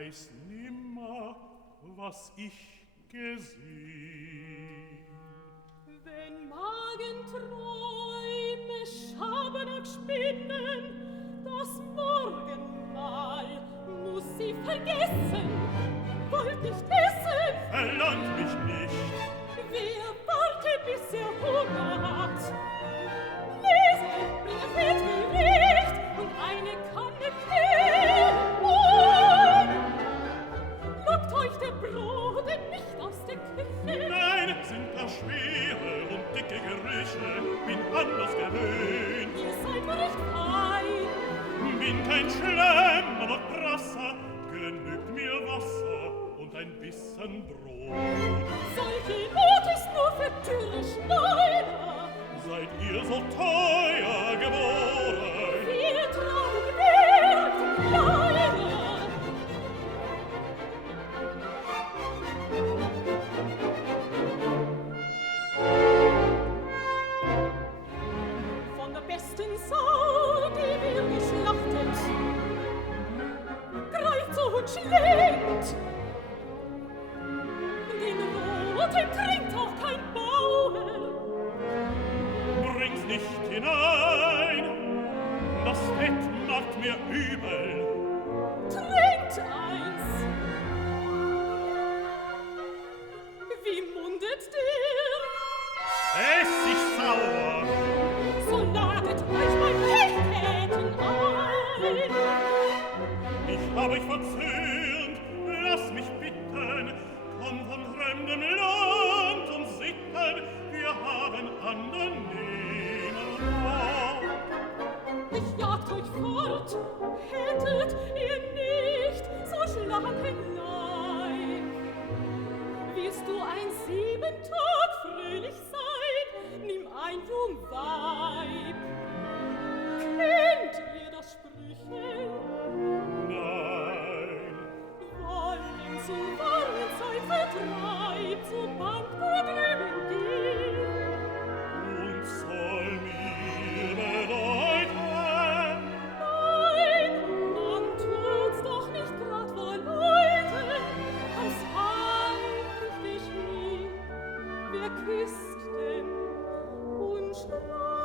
weiß nimmer, was ich gesehen. Wenn Magenträume schaben und spinnen, das Morgenmahl muss sie vergessen. Wollt nicht essen, Verlangt mich nicht, wer wartet, bis er Hunger hat? Lese, bringe Fettgericht und eine Kanne Kehl. Lockt euch der Brote nicht aus der Küche. nein, sind da schwere und dicke Gerüche, bin anders gewöhnt. Ihr seid recht fein. Bin kein Schlemmer noch Prasser, genügt mir Wasser und ein bisschen Brot. Solche Not ist nur für dürre Schweine. Seid ihr so teuer geboren? Wir tragen Wert kleiner. Von der besten Sau, die wir geschlachtet, greift so und schlägt. Den Roten trinkt auch kein Bauer. Bring's nicht hinein, das Fett macht mir übel. Trinkt eins. Wie mundet der? Essig sauer, So ladet euch mein Pechkäten ein. ich hab euch verzöhnt, lass mich bitten, komm von fremdem Land und Sitten, wir haben angenehmen Ort. Ich jagt euch fort, hättet ihr nicht so schlanken Leib. Willst du ein 7 Tag fröhlich sein, nimm ein jung Weib. Kennt ihr das Sprüchel? Nein, Wollen zu warme Zeit vertreibt, so bangt gut drüben gehen. und soll mir bedeuten, Nein, man tut's doch nicht grad vor Leuten, aus Hand geschrien. Wer küsst denn und schreit?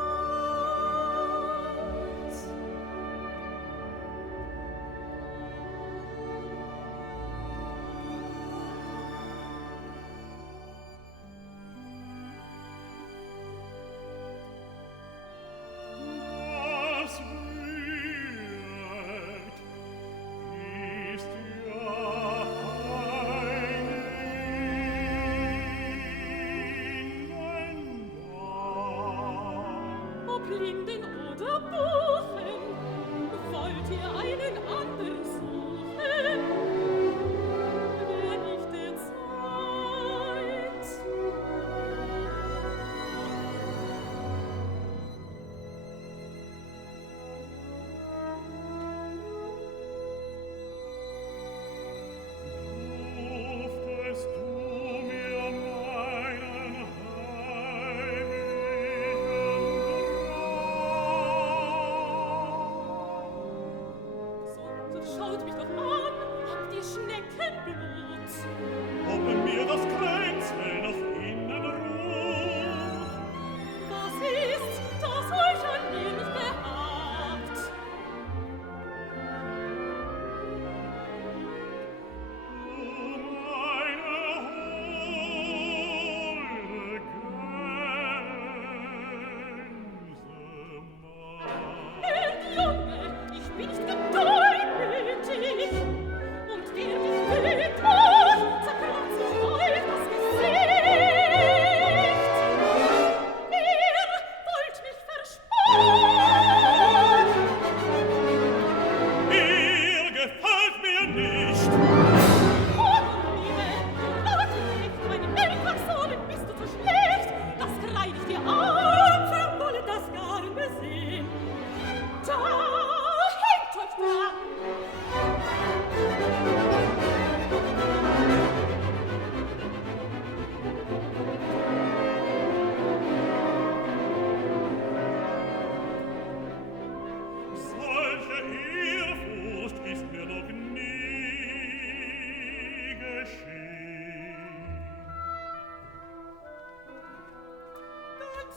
was wird, ist ja ein Enden Ob Linden oder Buchen, wollt ihr einen anderen suchen? Wer nicht der Zeit? Durftest du mir meinen heimlichen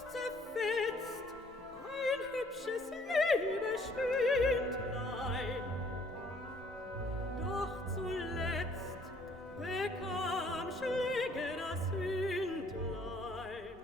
zerfetzt, ein hübsches Liebestündlein. Doch zu